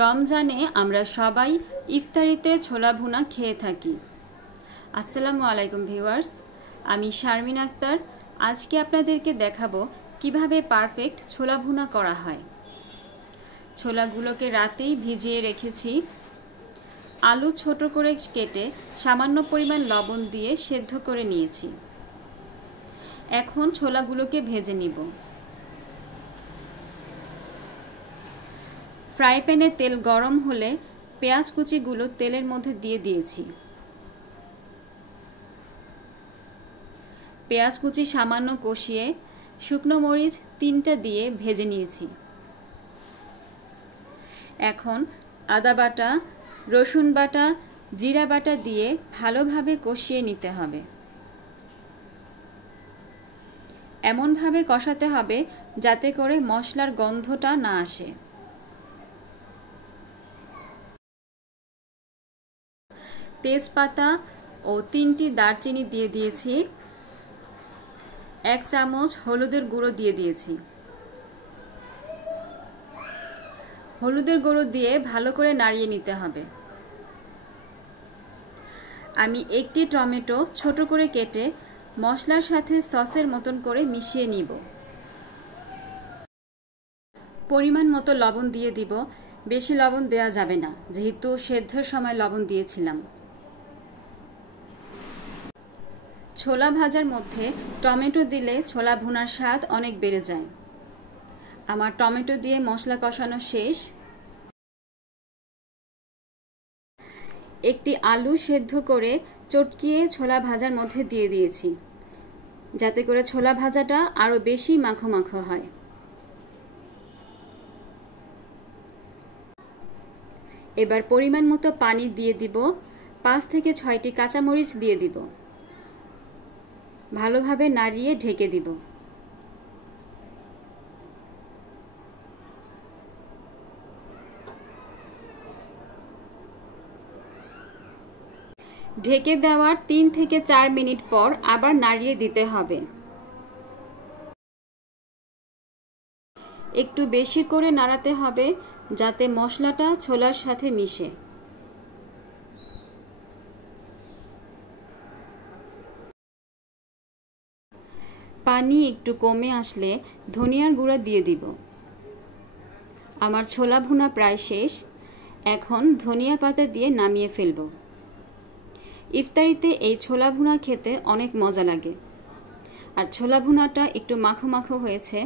রমজানে আমরা সবাই ইফতারিতে ছোলা ভুনা খেয়ে থাকি। আসসালামু আলাইকুম ভিউয়ার্স, আমি শারমিন আক্তার। আজকে আপনাদেরকে দেখাবো কিভাবে পারফেক্ট ছোলা ভুনা করা হয়। ছোলাগুলোকে রাতেই ভিজিয়ে রেখেছি। আলু ছোট করে কেটে সামান্য পরিমাণ লবণ দিয়ে সেদ্ধ করে নিয়েছি। এখন ছোলাগুলোকে ভেজে নিব। ফ্রাই প্যানে তেল গরম হলে পেঁয়াজ কুচিগুলো তেলের মধ্যে দিয়ে দিয়েছি। পেঁয়াজ কুচি সামান্য কষিয়ে শুকনো মরিচ 3টা দিয়ে ভেজে নিয়েছি। এখন আদা বাটা, রসুন বাটা, জিরা বাটা দিয়ে ভালোভাবে কষিয়ে নিতে হবে। এমনভাবে কষাতে হবে যাতে করে মশলার গন্ধটা না আসে। তেজপাতা ও 3টি দারচিনি দিয়ে দিয়েছি। 1 চামচ হলুদের গুঁড়ো দিয়ে দিয়েছি। হলুদের গুঁড়ো দিয়ে ভালো করে নাড়িয়ে নিতে হবে। আমি 1টি টমেটো ছোট করে কেটে মশলার সাথে সসের মতন করে মিশিয়ে নিব। পরিমাণ মতো লবণ দিয়ে দিব। বেশি লবণ দেওয়া যাবে না, যেহেতু সেদ্ধর সময় লবণ দিয়েছিলাম। ছোলা ভাজার মধ্যে টমেটো দিলে ছোলা ভুনার স্বাদ অনেক বেড়ে যায়। আমার টমেটো দিয়ে মশলা কষানো শেষ। একটি আলু সেদ্ধ করে চটকিয়ে ছোলা ভাজার মধ্যে দিয়ে দিয়েছি, যাতে করে ছোলা ভাজাটা আরো বেশি মাখো মাখো হয়। এবার পরিমাণ মতো পানি দিয়ে দিব। 5 থেকে 6টি কাঁচামরিচ দিয়ে দিব। ভালোভাবে নাড়িয়ে ঢেকে দিব। ঢেকে দেওয়ার 3 থেকে 4 মিনিট পর আবার নাড়িয়ে দিতে হবে। একটু বেশি করে নাড়াতে হবে যাতে মশলাটা ছোলার সাথে মিশে। পানি একটু কমে আসলে ধনিয়ার গুঁড়া দিয়ে দিব। আমার ছোলা ভুনা প্রায় শেষ। এখন ধনিয়া পাতা দিয়ে নামিয়ে ফেলব। ইফতারিতে এই ছোলা ভুনা খেতে অনেক মজা লাগে। আর ছোলা ভুনাটা একটু মাখো মাখো হয়েছে।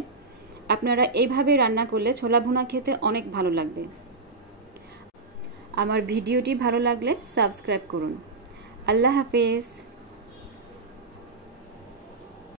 আপনারা এইভাবে রান্না করলে ছোলা ভুনা খেতে অনেক ভালো লাগবে। আমার ভিডিওটি ভালো লাগলে সাবস্ক্রাইব করুন। আল্লাহ হাফেজ।